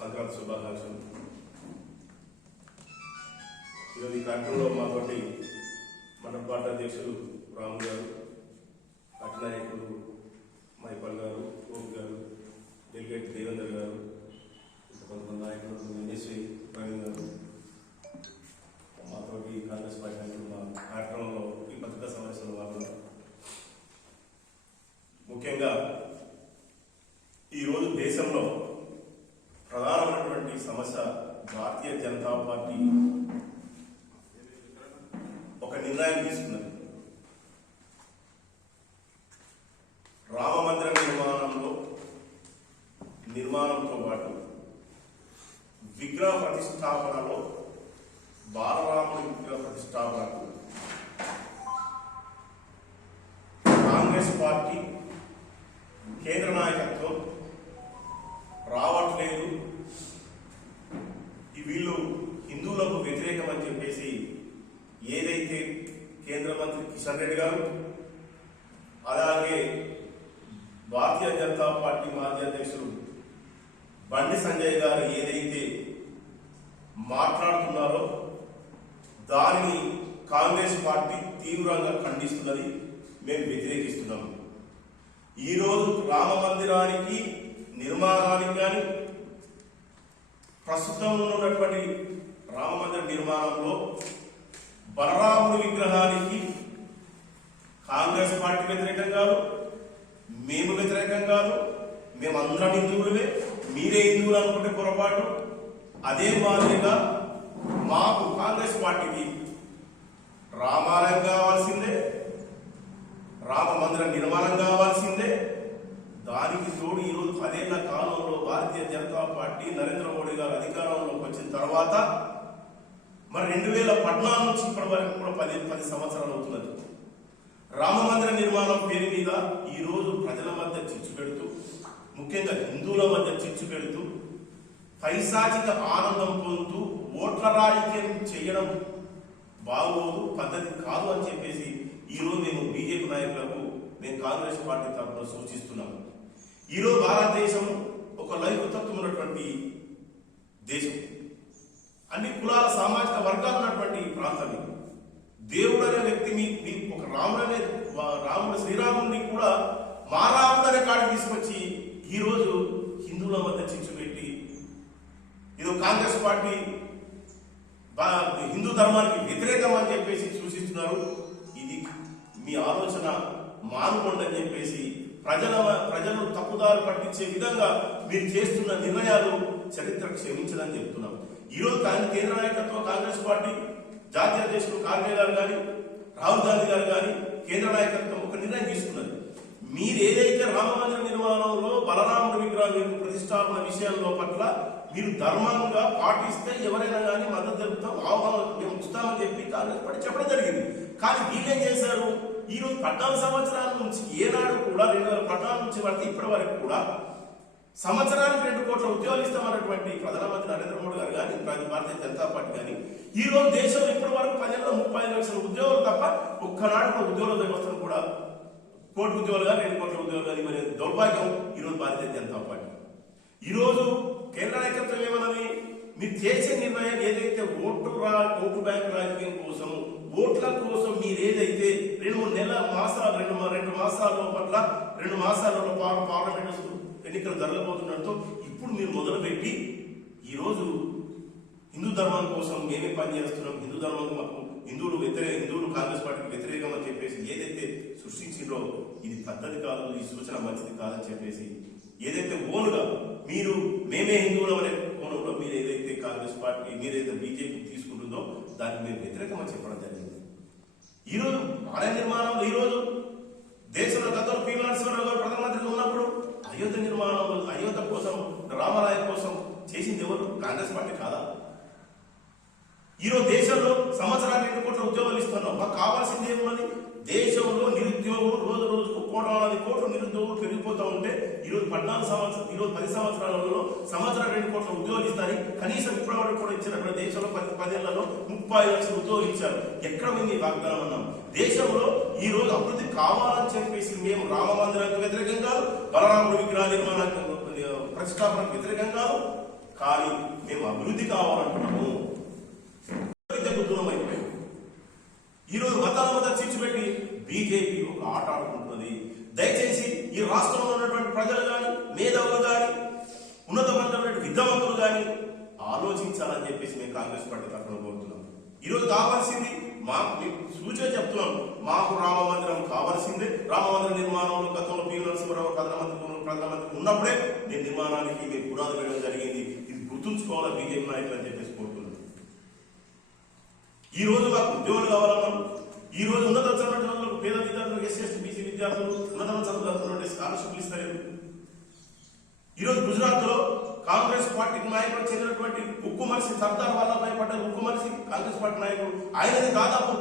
సంక్రాంతి శుభాకాంక్షలు ఈరోజు ఈ కార్యక్రమంలో మాతోటి మండల పార్టీ అధ్యక్షులు రాము గారు పార్టీ నాయకులు మైపాల్ గారు ఓం గారు డెలిగేట్ దేవేందర్ గారు ఇంకా కొంతమంది నాయకులు ఎన్ఎస్వి ప్రవీణ్ గారు మాతోటి కాంగ్రెస్ పార్టీ నాయకులు మా కార్యక్రమంలో ఈ పత్రికా సమావేశంలో వాళ్ళు ముఖ్యంగా ఈరోజు దేశంలో ప్రధానమైనటువంటి సమస్య భారతీయ జనతా పార్టీ ఒక నిర్ణయం తీసుకున్నది రామ మందిర నిర్మాణంలో నిర్మాణంతో పాటు విగ్రహ ప్రతిష్టాపనలో బాలరాముడి విగ్రహ ప్రతిష్టాపనకు కాంగ్రెస్ పార్టీ కేంద్ర నాయకత్వం రావట్లేదు ఈ వీళ్ళు హిందువులకు వ్యతిరేకం అని చెప్పేసి ఏదైతే కేంద్ర మంత్రి కిషన్ రెడ్డి గారు అలాగే భారతీయ జనతా మాజీ అధ్యక్షుడు బండి సంజయ్ గారు ఏదైతే మాట్లాడుతున్నారో దానిని కాంగ్రెస్ పార్టీ తీవ్రంగా ఖండిస్తుందని మేము వ్యతిరేకిస్తున్నాము ఈరోజు రామ మందిరానికి నిర్మాణానికి కానీ ప్రస్తుతం ఉన్నటువంటి రామ మందిర నిర్మాణంలో బలరాముడి విగ్రహానికి కాంగ్రెస్ పార్టీ వ్యతిరేకం కాదు మేము వ్యతిరేకం కాదు మేమందరం హిందువులమే మీరే హిందువులు అనుకుంటే పొరపాటు. అదే మాదిరిగా మాకు కాంగ్రెస్ పార్టీకి రామాలయం కావాల్సిందే రామ మందిర నిర్మాణం కావాల్సిందే. దానికి తోడు ఈరోజు పదేళ్ళ కాలంలో భారతీయ జనతా పార్టీ నరేంద్ర మోడీ గారు అధికారంలోకి వచ్చిన తర్వాత మరి రెండు వేల పద్నాలుగు నుంచి ఇప్పటి వరకు కూడా పది పది సంవత్సరాలు అవుతున్నది. రామ మందిర నిర్మాణం పేరు మీద ఈరోజు ప్రజల మధ్య చిచ్చు పెడుతూ ముఖ్యంగా హిందువుల మధ్య చిచ్చు పెడుతూ పైశాచిక ఆనందం పొందుతూ ఓట్ల రాజకీయం చేయడం బాగోదు పద్ధతి కాదు అని చెప్పేసి ఈ రోజు మేము బీజేపీ నాయకులకు మేము కాంగ్రెస్ పార్టీ తరఫున సూచిస్తున్నాము ఈరోజు భారతదేశం ఒక లైంగికత్వం ఉన్నటువంటి దేశం అన్ని కులాల సామాజిక వర్గాలు ఉన్నటువంటి ప్రాంతం ఇది. దేవుడు అనే వ్యక్తి మీ ఒక రాముడు అనే రాముడు శ్రీరాముడిని కూడా మా రాముడు అనే కాడికి తీసుకొచ్చి ఈ హిందువుల మధ్య చిచ్చు పెట్టి ఇది కాంగ్రెస్ పార్టీ బా- హిందూ ధర్మానికి వ్యతిరేకం అని చెప్పేసి సూచిస్తున్నారు. ఇది మీ ఆలోచన మానుకోండి అని చెప్పేసి ప్రజల ప్రజలు తప్పుదారు పట్టించే విధంగా మీరు చేస్తున్న నిర్ణయాలు చరిత్ర క్షమించదని చెప్తున్నాం. ఈరోజు కాంగ్రెస్ కేంద్ర నాయకత్వం కాంగ్రెస్ పార్టీ జాతీయ అధ్యక్షులు ఖార్గే కానీ రాహుల్ గాంధీ గారు కానీ కేంద్ర నాయకత్వం ఒక నిర్ణయం తీసుకున్నది మీరు ఏదైతే రామ మందిర నిర్మాణంలో బలరాముడి విగ్రహం ప్రతిష్టాపన విషయంలో పట్ల మీరు ధర్మంగా పాటిస్తే ఎవరైనా కానీ మద్దతు తెలుపుతాం ఆహ్వానం మేము ఉంచుతామని చెప్పి కాంగ్రెస్ పార్టీ చెప్పడం జరిగింది. కానీ వీళ్ళేం చేశారు? ఈ రోజు పద్నాలుగు సంవత్సరాల నుంచి ఏనాడు కూడా రెండు వేల పద్నాలుగు నుంచి వరకు ఇప్పటి వరకు కూడా సంవత్సరానికి రెండు కోట్ల ఉద్యోగాలు ఇస్తామన్నటువంటి ప్రధానమంత్రి నరేంద్ర మోడీ గారు కానీ ప్ర- భారతీయ జనతా పార్టీ కానీ ఈ రోజు దేశంలో ఇప్పటి వరకు పదిహేను ముప్పై లక్షల ఉద్యోగాలు తప్ప ఒక్కనాడు కూడా ఉద్యోగ వ్యవస్థను కూడా కోటి ఉద్యోగాలు కానీ రెండు కోట్ల ఉద్యోగాలు కానీ మరి దౌర్భాగ్యం ఈరోజు భారతీయ జనతా పార్టీ ఈరోజు కేంద్ర నాయకత్వం ఏమన్నది? మీరు చేసే నిర్ణయం ఏదైతే ఓటు రా ఓటు బ్యాంక్ రాజకీయం కోసం ఓట్ల కోసం మీరు ఏదైతే రెండు మూడు నెలల మాసాలు రెండు రెండు మాసాల పట్ల రెండు మాసాలలో పార్లమెంట్ ఎన్నికలు జరగబోతుండటంతో ఇప్పుడు మీరు మొదలుపెట్టి ఈరోజు హిందూ ధర్మం కోసం మేమే పనిచేస్తున్నాం హిందూ ధర్మం మాకు హిందువులు వ్యతిరేక హిందువులు కాంగ్రెస్ పార్టీకి వ్యతిరేకం అని చెప్పేసి ఏదైతే సృష్టించిందో ఇది పద్ధతి కాదు ఈ సూచన మంచిది కాదని చెప్పేసి ఏదైతే ఓనుగా మీరు మేమే హిందువులు అనే కోణంలో మీరు ఏదైతే కాంగ్రెస్ పార్టీ మీరైతే బీజేపీ తీసుకుంటుందో దానికి మేము వ్యతిరేకమని చెప్పడం జరిగింది. ఈరోజు ఆలయ నిర్మాణంలో ఈరోజు దేశంలో గతంలో పి నరసింహారావు గారు ప్రధానమంత్రిగా ఉన్నప్పుడు అయోధ్య నిర్మాణం అయోధ్య కోసం రామాలయం కోసం చేసింది ఎవరు? కాంగ్రెస్ పార్టీ కాదా ఈరోజు దేశంలో సంవత్సరానికి ఉద్యోగాలు ఇస్తున్నాం మాకు కావాల్సింది ఏమున్నది దేశంలో నిరుద్యోగులు రోజు రోజుకు కోటాది కోట్లు నిరుద్యోగులు పెరిగిపోతూ ఉంటే ఈరోజు పద్నాలుగు సంవత్సరం ఈరోజు పది సంవత్సరాలలో సంవత్సరం రెండు కోట్ల ఉద్యోగాలు ఇస్తారని కనీసం ఇప్పటివరకు కూడా ఇచ్చిన దేశంలో పది పదేళ్ళలో ముప్పై లక్షల ఉద్యోగాలు ఇచ్చారు. ఎక్కడ మేము వాగ్దానం అన్నాం? దేశంలో ఈ రోజు అభివృద్ధి కావాలని చెప్పేసి మేము రామ మందిరానికి వ్యతిరేకం కాదు బలరాముడి విగ్రహ నిర్మాణానికి ప్రతిష్టాపనకు వ్యతిరేకం కాదు. కానీ మేము అభివృద్ధి కావాలంటున్నాము. ఈరోజు మతాల మధ్య చిచ్చుపెట్టి బీజేపీ ఒక ఆట ఆడుకుంటున్నది దయచేసి ఈ రాష్ట్రంలో ఉన్నటువంటి ప్రజలు కానీ మేధావులు కానీ ఉన్నతమైనటువంటి విద్యావంతులు కానీ ఆలోచించాలని చెప్పేసి మేము కాంగ్రెస్ పార్టీ తరఫున కోరుతున్నాం. ఈరోజు కావాల్సింది మా సూచన చెప్తున్నాం. మాకు రామ మందిరం కావాల్సిందే. రామ మందిర నిర్మాణంలో గతంలో పి. నరసింహరావు ప్రధానమంత్రి ప్రధానమంత్రి ఉన్నప్పుడే నేను నిర్మాణానికి మేము పునాది వేయడం జరిగింది. ఇది గుర్తుంచుకోవాలని బీజేపీ నాయకులు అని చెప్పేసి కోరుతున్నాం. ఈ రోజు మాకు ఉద్యోగాలు కావాలన్నాం ఈ రోజు ఉన్నత చదువులకు పేద విద్యార్థులకు ఎస్సీ ఎస్టీ బీసీ విద్యార్థులు ఉన్నత చదువుతున్నటువంటి స్కాలర్షిప్లు ఇస్తారు. ఈరోజు గుజరాత్లో కాంగ్రెస్ పార్టీకి నాయకుడు చెందినటువంటి ఉక్కు మనిషి సర్దార్ వల్లభాయ్ పటేల్ ఉక్కు మనిషి కాంగ్రెస్ పార్టీ నాయకుడు. ఆయనది దాదాపు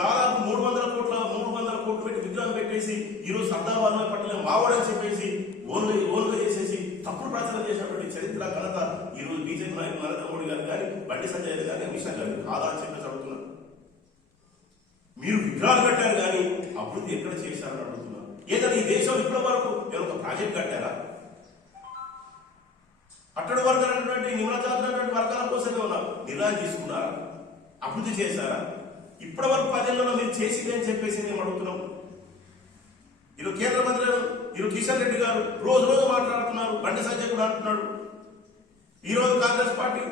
దాదాపు మూడు వందల కోట్ల మూడు వందల కోట్లు పెట్టి విగ్రహం పెట్టేసి ఈ రోజు సర్దార్ వల్లభాయ్ పటేల్ మావాడని చెప్పేసి ఓన్లు ఓన్లు చేసేసి తప్పుడు ప్రచారం చేసినటువంటి చరిత్ర ఘనత ఈరోజు బీజేపీ నాయకులు నరేంద్ర మోడీ గారు కానీ బండి సంజయ్ గారు కానీ అమిత్ షా గారు కాదా చెప్పేసి మీరు విగ్రహాలు కట్టారు కానీ అభివృద్ధి ఎక్కడ చేశారని అడుగుతున్నారు. ఏదైనా ఈ దేశం ఇప్పటి వరకు ఒక ప్రాజెక్ట్ కట్టారా? అట్టడి వర్గాలైనటువంటి నిమ్నజాతులైనటువంటి వర్గాల కోసమే ఉన్నారు? నిర్ణయం తీసుకున్నారా? అభివృద్ధి చేశారా? ఇప్పటి వరకు పదేళ్ళలో మీరు చేసింది అని చెప్పేసి మేము అడుగుతున్నాం. ఇరు కేంద్ర మంత్రి ఇరు కిషన్ రెడ్డి గారు రోజు రోజు మాట్లాడుతున్నారు. బండి సంజయ్ కూడా అంటున్నాడు. ఈరోజు కాంగ్రెస్ పార్టీ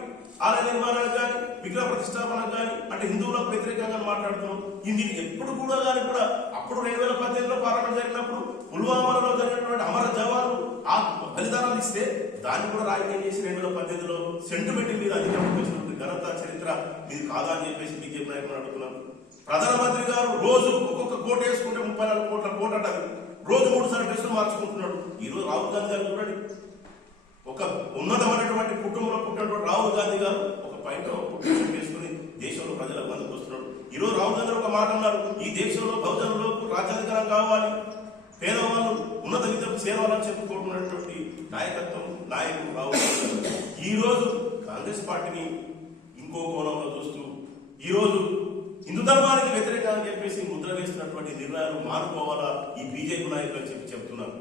ఆలయ నిర్మాణాలు కానీ విగ్రహ ప్రతిష్టాపనకు కానీ అంటే హిందువులకు వ్యతిరేకంగా మాట్లాడుతున్నాం. ఇది ఎప్పుడు కూడా కానీ కూడా అప్పుడు రెండు వేల పద్దెనిమిదిలో పార్లమెంట్ జరిగినప్పుడు పుల్వామాలో జరిగినటువంటి అమర జవాన్లు ఆ బలిదానాలు ఇస్తే దాన్ని కూడా రాజకీయం చేసి రెండు వేల పద్దెనిమిదిలో సెంటిమెంట్ మీద అధికారం వచ్చినటువంటి ఘనత చరిత్ర మీది కాదా అని చెప్పేసి బీజేపీ నాయకులు అడుగుతున్నారు. ప్రధానమంత్రి గారు రోజు ఒక్కొక్క కోట వేసుకుంటే ముప్పై నాలుగు కోట్ల కోట అంటారు. రోజు మూడు సార్లు డ్రెస్సులు మార్చుకుంటున్నాడు. ఈ రోజు రాహుల్ గాంధీ గారు చూడండి. ఒక ఉన్నతమైనటువంటి కుటుంబంలో పుట్టినటువంటి రాహుల్ గాంధీ గారు ఒక పైన పుట్టిన చేసుకుని దేశంలో ప్రజలకు ముందుకు వస్తున్నాడు ఈ రోజు రాహుల్ గాంధీ ఒక మాట అన్నారు. ఈ దేశంలో బహుజనులకు రాజ్యాధికారం కావాలి. పేదవాళ్ళు ఉన్నత విద్యకు చేరవాలని చెప్పుకుంటున్నటువంటి నాయకత్వం నాయకుడు రాహుల్ గాంధీ ఈరోజు కాంగ్రెస్ పార్టీని ఇంకో కోణంలో చూస్తూ ఈరోజు హిందూ ధర్మానికి వ్యతిరేకంగా చెప్పేసి ముద్ర వేసినటువంటి నిర్ణయాలు మానుకోవాలా ఈ బీజేపీ నాయకులు అని చెప్పి చెప్తున్నారు.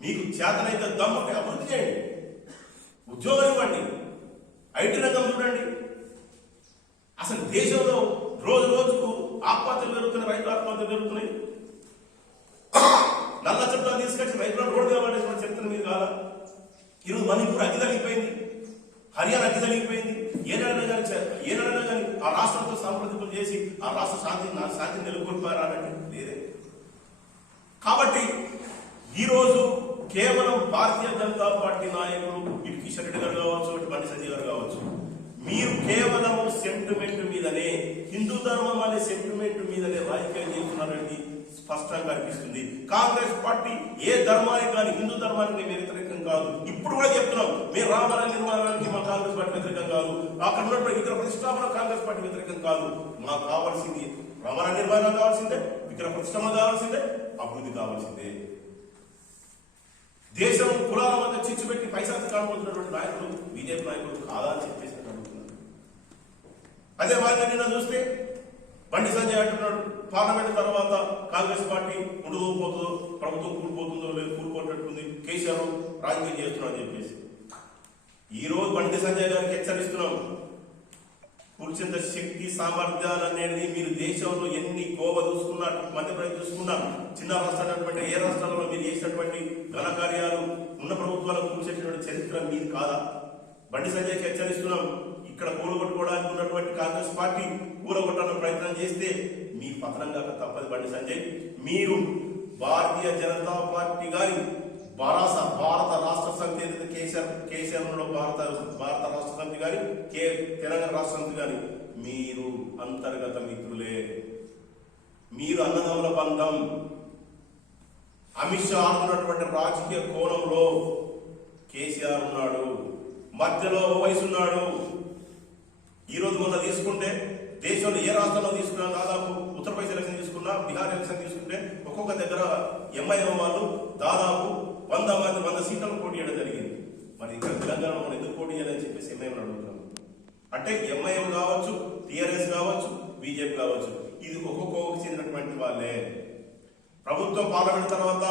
మీకు చేతనైతే దమ్ముంటే అభివృద్ధి చేయండి. ఉద్యోగం ఇవ్వండి. ఐటీ రంగం చూడండి. అసలు దేశంలో రోజు రోజుకు ఆత్మహత్యలు పెరుగుతున్నాయి రైతు ఆత్మహత్యలు పెరుగుతున్నాయి నల్ల చట్టాలు తీసుకొచ్చి రైతులను రోడ్డు కాబట్టేసిన చరిత్ర మీద కాదా? ఈరోజు మణిపూర్ అగ్గి తగ్గిపోయింది హర్యానా అగ్గి తగ్గిపోయింది ఏనాడైనా కానీ ఏనాడైనా కానీ ఆ రాష్ట్రంతో సంప్రదింపులు చేసి ఆ రాష్ట్ర శాంతి నా శాంతిని నెలకొల్పారా అన్నట్టు లేదే. కాబట్టి ఈరోజు కేవలం భారతీయ జనతా పార్టీ నాయకులు ఇటు కిషన్ రెడ్డి గారు కావచ్చు ఇటు బండి సంజయ్ గారు కావచ్చు. మీరు కేవలం సెంటిమెంట్ మీదనే హిందూ ధర్మం అనే సెంటిమెంట్ మీదనే రాజకీయం చేస్తున్నారని స్పష్టంగా అనిపిస్తుంది. కాంగ్రెస్ పార్టీ ఏ ధర్మానికి కానీ హిందూ ధర్మానికి వ్యతిరేకం కాదు. ఇప్పుడు కూడా చెప్తున్నాం మేము రామాలయ నిర్మాణానికి మా కాంగ్రెస్ పార్టీ వ్యతిరేకం కాదు. అక్కడ ఉన్నటువంటి విగ్రహ ప్రతిష్టాపన కాంగ్రెస్ పార్టీ వ్యతిరేకం కాదు. మాకు కావాల్సింది రామాలయ నిర్మాణం కావాల్సిందే విగ్రహ ప్రతిష్టాపన కావాల్సిందే అభివృద్ధి కావాల్సిందే. దేశం కులాల మధ్య చిచ్చు పెట్టి పైసలు కాకపోతున్నటువంటి నాయకులు బీజేపీ నాయకులు కాదా అని చెప్పేసి అదే వారిని నిన్న చూస్తే బండి సంజయ్ అంటున్నాడు పార్లమెంట్ తర్వాత కాంగ్రెస్ పార్టీ ఉండుదో పోతుందో ప్రభుత్వం కూలిపోతుందో లేదు కూలిపోతున్నట్టుంది కేసీఆర్ రాజకీయం చేస్తున్నాడు అని చెప్పేసి. ఈ రోజు బండి సంజయ్ గారికి హెచ్చరిస్తున్నాం. కూర్చుంత శక్తి సామర్థ్యాలు అనేది మీరు దేశంలో ఎన్ని గోవా చూసుకున్నా మధ్యప్రదేశ్ చూసుకున్నా చిన్న రాష్ట్రాలటువంటి ఏ రాష్ట్రాలలో మీరు చేసినటువంటి ఘనకార్యాలు ఉన్న ప్రభుత్వాలకు కూర్చేటువంటి చరిత్ర మీది కాదా? బండి సంజయ్కి హెచ్చరిస్తున్నాం ఇక్కడ కూలగొట్టుకోవడానికి ఉన్నటువంటి కాంగ్రెస్ పార్టీ కూలగొట్టాలని ప్రయత్నం చేస్తే మీ పతనం కాక తప్పదు బండి సంజయ్. మీరు భారతీయ జనతా పార్టీ గారి భారత భారత రాష్ట్ర సమితి కేసీఆర్ కేసీఆర్ భారత భారత రాష్ట్ర సమితి కానీ కే తెలంగాణ రాష్ట్ర సమితి కానీ మీరు అంతర్గత మిత్రులే. మీరు అన్నదమ్ముల బంధం. అమిత్ షా ఆడుతున్నటువంటి రాజకీయ కోణంలో కేసీఆర్ ఉన్నాడు. మధ్యలో వయసు ఉన్నాడు. ఈ రోజు మొన్న తీసుకుంటే దేశంలో ఏ రాష్ట్రంలో తీసుకున్నా దాదాపు ఉత్తరప్రదేశ్ ఎలక్షన్ తీసుకున్నా బీహార్ ఎలక్షన్ తీసుకుంటే ఒక్కొక్క దగ్గర ఎంఐఎం వాళ్ళు దాదాపు వంద మంది వంద సీట్లను పోటీ చేయడం జరిగింది. మరి ఇక్కడ తెలంగాణలో మనం ఎందుకు పోటీ చేయాలని చెప్పేసి ఎంఐఎం అడుగుతున్నాం. అంటే ఎంఐఎం కావచ్చు టిఆర్ఎస్ కావచ్చు బీజేపీ కావచ్చు ఇది ఒక్కొక్కరికి చెందినటువంటి వాళ్ళే. ప్రభుత్వం పార్లమెంట్ తర్వాత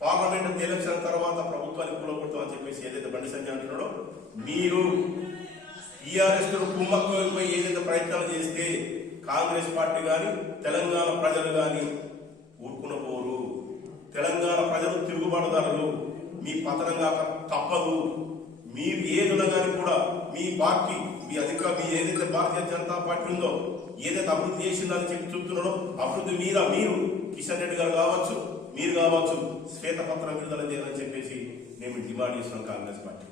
పార్లమెంట్ ఎలక్షన్ తర్వాత ప్రభుత్వాన్ని కూలగొడతామని చెప్పేసి ఏదైతే బండి సంజయ్ అంటున్నాడో మీరు టీఆర్ఎస్ కుమ్మక్కపై ఏదైతే ప్రయత్నాలు చేస్తే కాంగ్రెస్ పార్టీ కానీ తెలంగాణ ప్రజలు కానీ ఊరుకున పోరు తెలంగాణ ప్రజలు తిరుగుబాటుదారులు. మీ పతనం కాక తప్పదు. మీరు ఏదున కానీ కూడా మీ పార్టీ మీ అధిక మీ ఏదైతే భారతీయ జనతా పార్టీ ఉందో ఏదైతే అభివృద్ధి చేసిందని చెప్పి చెప్తున్నాడో అభివృద్ధి మీద మీరు కిషన్ రెడ్డి గారు కావచ్చు మీరు కావచ్చు శ్వేతపత్రం విడుదల చేయాలని చెప్పేసి మేము డిమాండ్ చేస్తున్నాం కాంగ్రెస్ పార్టీ